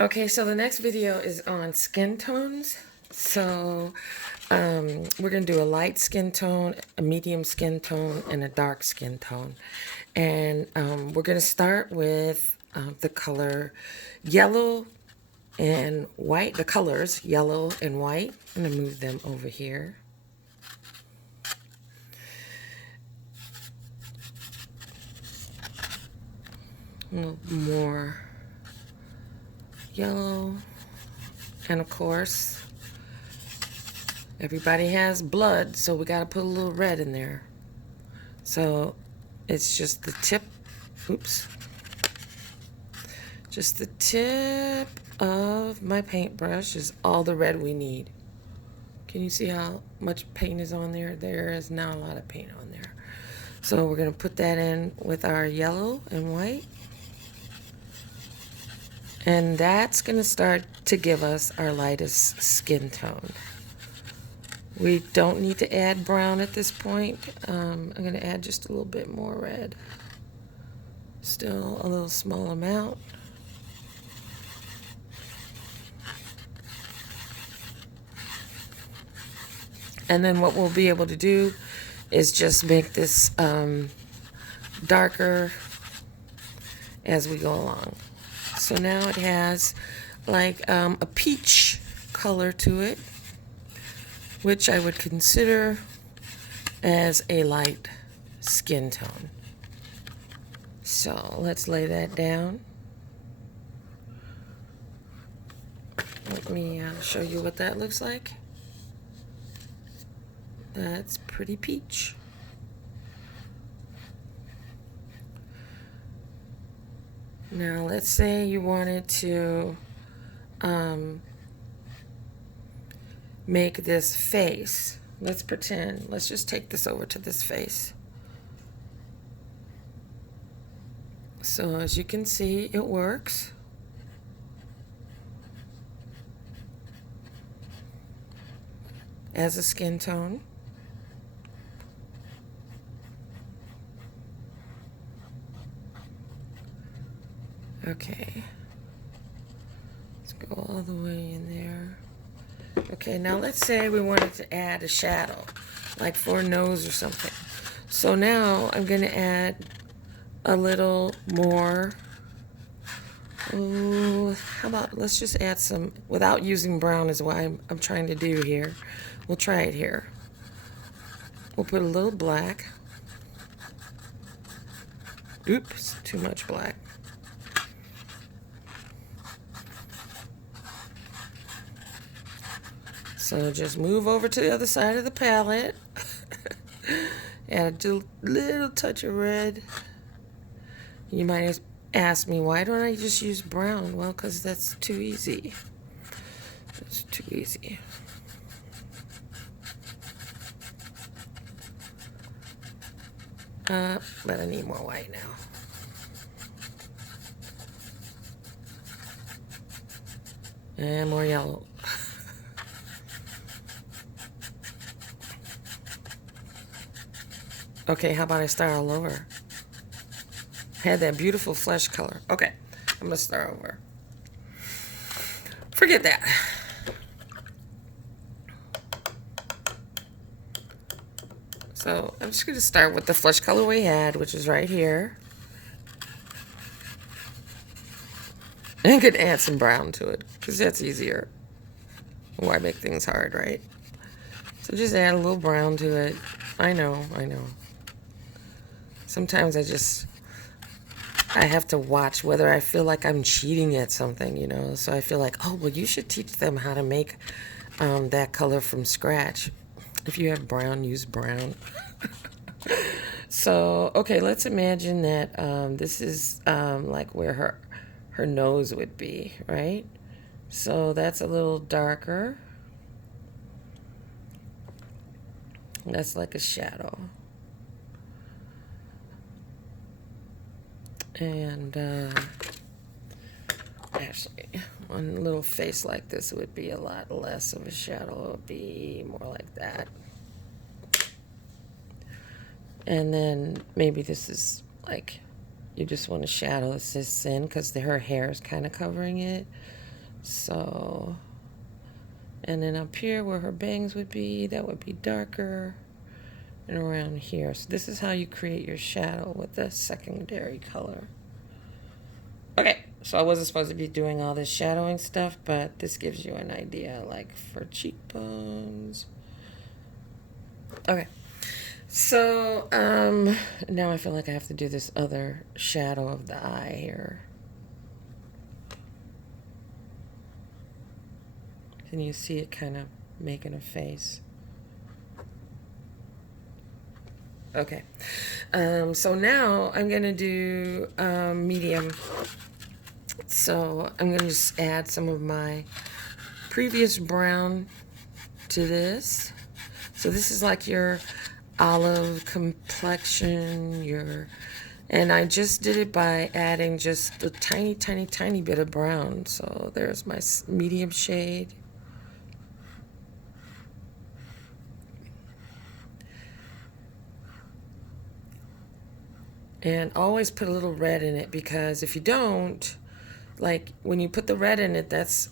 Okay, so the next video is on skin tones. So we're going to do a light skin tone, a medium skin tone, and a dark skin tone. And we're going to start with the color yellow and white, the colors yellow and white. I'm going to move them over here. A little more yellow. And of course, everybody has blood, so we got to put a little red in there. So it's just the tip, oops, just the tip of my paintbrush is all the red we need. Can you see how much paint is on there? There is not a lot of paint on there. So we're going to put that in with our yellow and white. And that's going to start to give us our lightest skin tone. We don't need to add brown at this point. I'm going to add just a little bit more red. Still a little small amount. And then what we'll be able to do is just make this darker as we go along. So now it has like a peach color to it, which I would consider as a light skin tone. So let's lay that down. Let me show you what that looks like. That's pretty peach. Now let's say you wanted to make this face. Let's pretend, let's just take this over to this face. So as you can see, it works. As a skin tone. Okay. Let's go all the way in there. Okay, now let's say we wanted to add a shadow, like for a nose or something. So now I'm going to add a little more. Ooh, how about let's just add some, without using brown is what I'm trying to do here. We'll try it here. We'll put a little black. Oops, too much black. So just move over to the other side of the palette. Add a little touch of red. You might ask me, why don't I just use brown? Well, because that's too easy. It's too easy. But I need more white now. And more yellow. Okay, how about I start all over? Had that beautiful flesh color. Okay, I'm gonna start over. Forget that. So I'm just gonna start with the flesh color we had, which is right here. And I'm gonna add some brown to it, because that's easier. Why make things hard, right? So just add a little brown to it. I know. Sometimes I have to watch whether I feel like I'm cheating at something, you know. So I feel like, oh, well, you should teach them how to make that color from scratch. If you have brown, use brown. So, okay, let's imagine that this is like where her nose would be, right? So that's a little darker. That's like a shadow. And actually, one little face like this would be a lot less of a shadow. It would be more like that. And then maybe this is like, you just want to shadow this in because her hair is kind of covering it. So, and then up here where her bangs would be, that would be darker. And around here. So this is how you create your shadow with the secondary color. Okay, so I wasn't supposed to be doing all this shadowing stuff, but this gives you an idea, like for cheekbones. Okay, so now I feel like I have to do this other shadow of the eye here. Can you see it kind of making a face? Okay, so now I'm gonna do medium. So I'm gonna just add some of my previous brown to this. So this is like your olive complexion, and I just did it by adding just a tiny, tiny, tiny bit of brown. So there's my medium shade. And always put a little red in it, because if you don't, like when you put the red in it, that's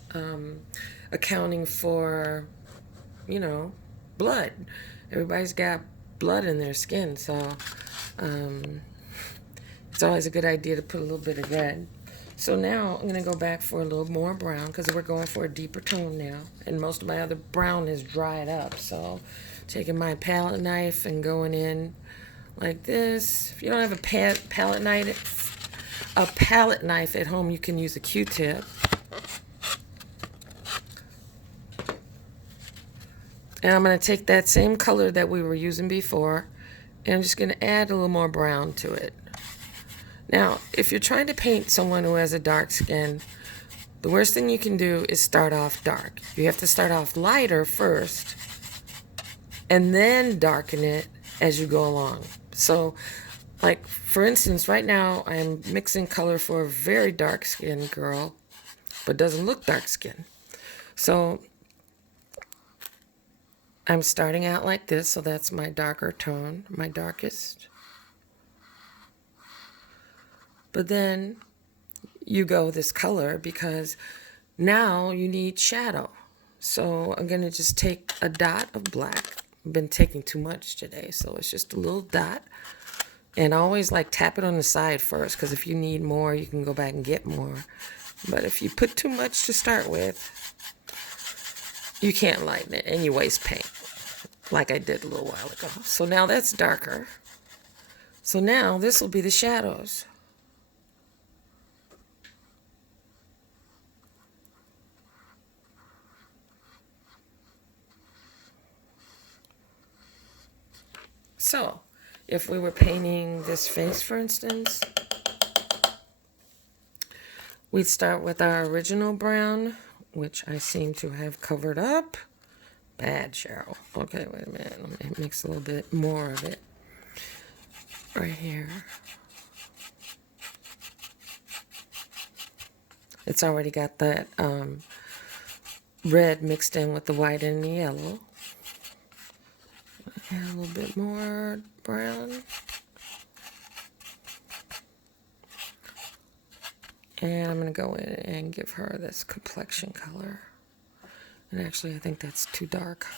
accounting for, blood. Everybody's got blood in their skin, so it's always a good idea to put a little bit of red. So now I'm going to go back for a little more brown, because we're going for a deeper tone now. And most of my other brown is dried up. So taking my palette knife and going in like this. If you don't have a palette knife at home, you can use a Q-tip. And I'm going to take that same color that we were using before, and I'm just going to add a little more brown to it. Now, if you're trying to paint someone who has a dark skin, the worst thing you can do is start off dark. You have to start off lighter first, and then darken it as you go along. So, like, for instance, right now I'm mixing color for a very dark skinned girl, but doesn't look dark skinned. So I'm starting out like this, so that's my darker tone, my darkest. But then you go this color because now you need shadow. So I'm going to just take a dot of black. I've been taking too much today, so it's just a little dot. And I always like tap it on the side first, because if you need more, you can go back and get more. But if you put too much to start with, you can't lighten it and you waste paint, like I did a little while ago. So now that's darker. So now this will be the shadows. So if we were painting this face, for instance, we'd start with our original brown, which I seem to have covered up. Bad, Cheryl. Okay, wait a minute. Let me mix a little bit more of it right here. It's already got that red mixed in with the white and the yellow. Add a little bit more brown. And I'm going to go in and give her this complexion color. And actually, I think that's too dark.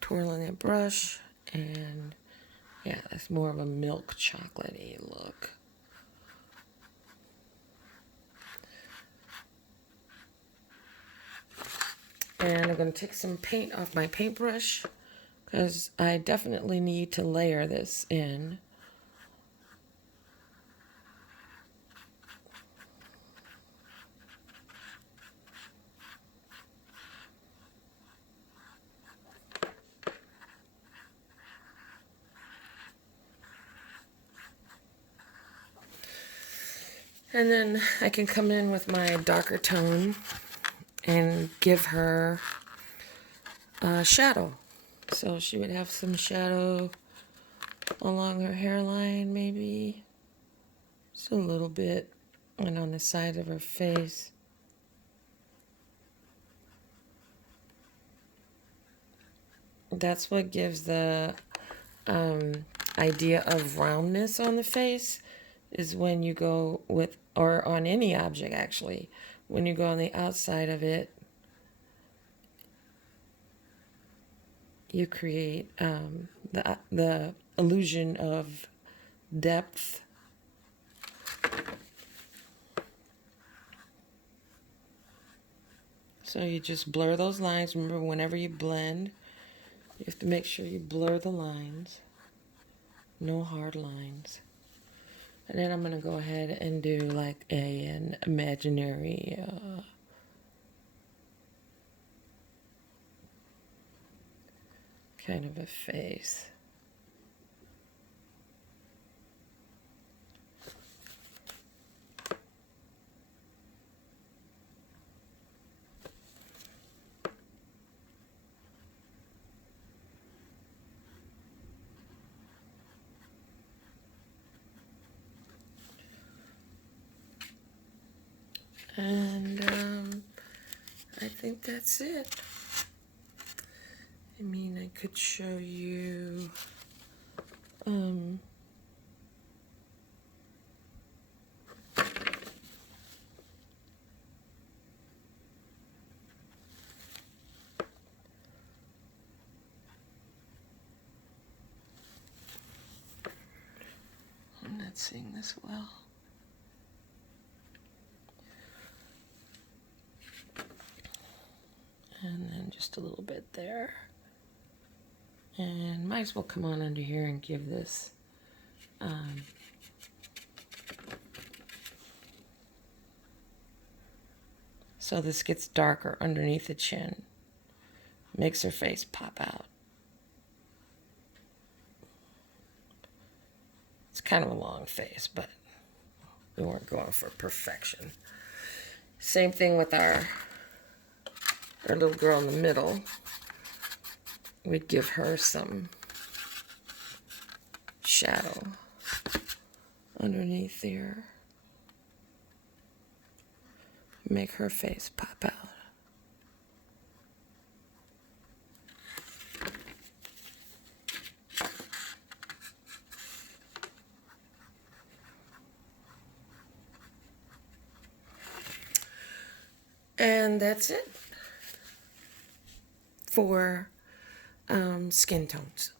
Twirling that brush, and yeah, that's more of a milk chocolatey look. And I'm going to take some paint off my paintbrush, because I definitely need to layer this in. And then I can come in with my darker tone and give her a shadow. So she would have some shadow along her hairline, maybe. Just a little bit. And on the side of her face. That's what gives the idea of roundness on the face is when you go with, or on any object actually, when you go on the outside of it, you create the illusion of depth. So you just blur those lines. Remember, whenever you blend, you have to make sure you blur the lines. No hard lines. And then I'm going to go ahead and do like an imaginary kind of a face. And I think that's it. I mean, I could show you I'm not seeing this well. And then just a little bit there. And might as well come on under here and give this so this gets darker underneath the chin. Makes her face pop out. It's kind of a long face, but we weren't going for perfection. Same thing with our little girl in the middle. We'd give her some shadow underneath there. Make her face pop out. And that's it for skin tones.